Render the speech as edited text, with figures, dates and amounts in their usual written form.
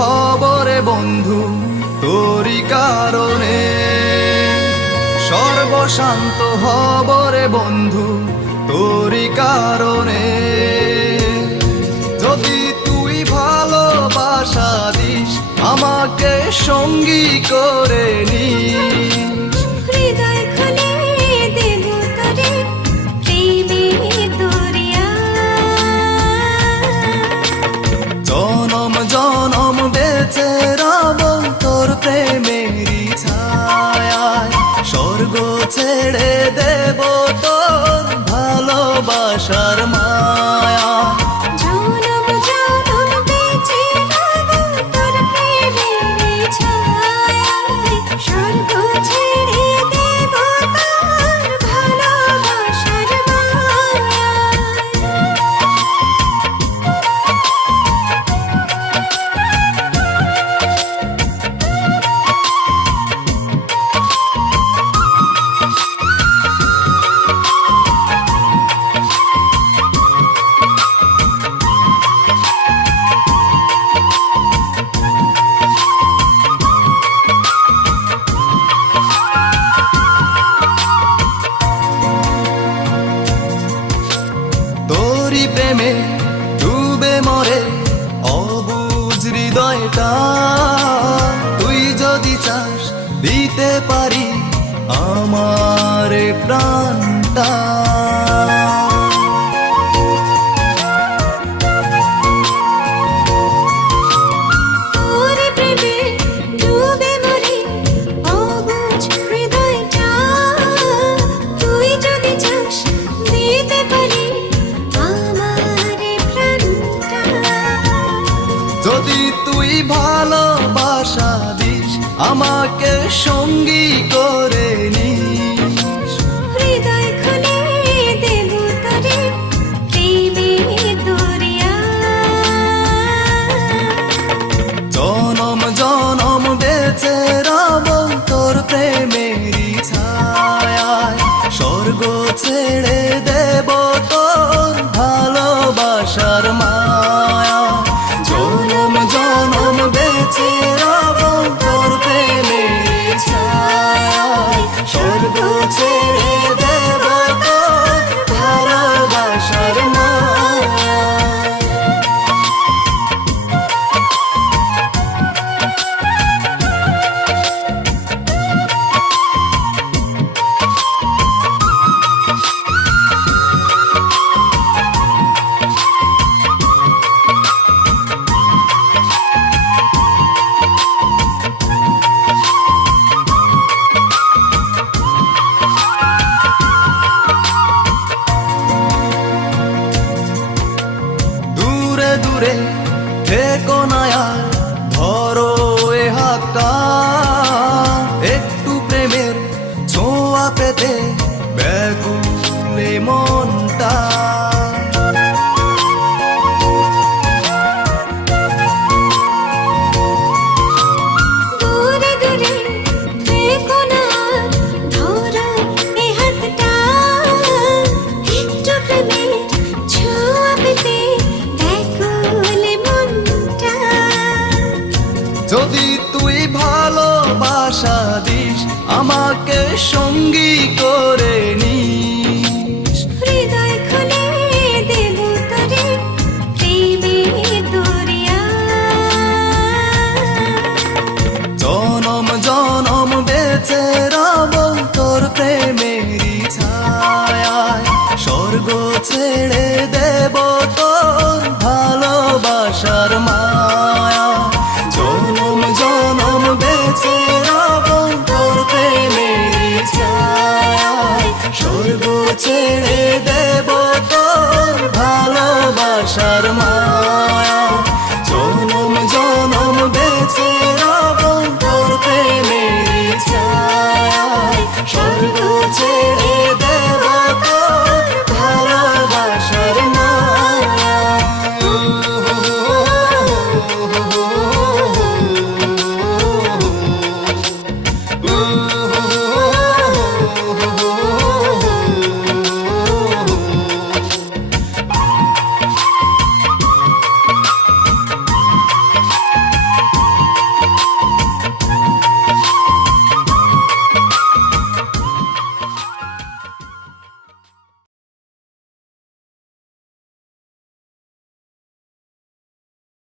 হব রে বন্ধু তোরি কারণে, সর্বশান্ত হব রে বন্ধু তোরি কারণে। যদি তুই ভালোবাসা দিস আমাকে সঙ্গী করে নিস, হৃদয় খুলে দেব তোরে প্রেমের দরিয়া। জনম জনম বেঁচে রব তোর প্রেমেরই ছায়ায়, স্বর্গ ছেড়ে দেব তোর ভালোবাসার মায়া। জনম জনম বেঁচে রব তোর প্রেমের ছায়ায়, স্বর্গ ছেড়ে দেব তোর ভালোবাসার মায়ায়। তোরি প্রেমে ডুবে মরে অবুঝ হৃদয়টা, তুই যদি চাস দিতে পারি আমার এ প্রাণটা। তোর প্রেমে ডুবে মরি অবুঝ হৃদয়টা, তুই যদি চাস দিতে পারি আমার প্রাণটা। যদি তুই ভালোবাসা দিস আমাকে সঙ্গী করে নিস, হৃদয় খুলে দেব তোরে প্রেমের দরিয়া। জনম জনম বেঁচে রব তোর প্রেমেরই ছায়ায়, স্বর্গ ছেড়ে দেব তোর ভালোবাসার মায়া। জনম জনম বেঁচে রব তোর প্রেমেরই ছায়ায়, স্বর্গ ছেড়ে দেব তোর ভালোবাসার মায়া। দূরে দূরে থেকো না আর ধরো এ হাতটা, একটু প্রেমের ছোঁয়া পেতে ব্যাকুল এ মনটা। দূরে দূরে থেকো না ধরো এ হাতটা, একটু প্রেমের ছোঁয়া পেতে ব্যাকুল মনটা। যদি তুই ভালোবাসা দিস আমাকে সঙ্গী করে নিস, হৃদয় খুলে দেব তোরে প্রেমের দরিয়া। জনম জনম বেঁচে রব তোর প্রেমেরই ছায়ায়, স্বর্গ ছেড়ে দেব তোর ভালোবাসার মায়া। জনম জনম বেঁচে রব তোর প্রেমেরই ছায়ায়, স্বর্গ ছেড়ে দেব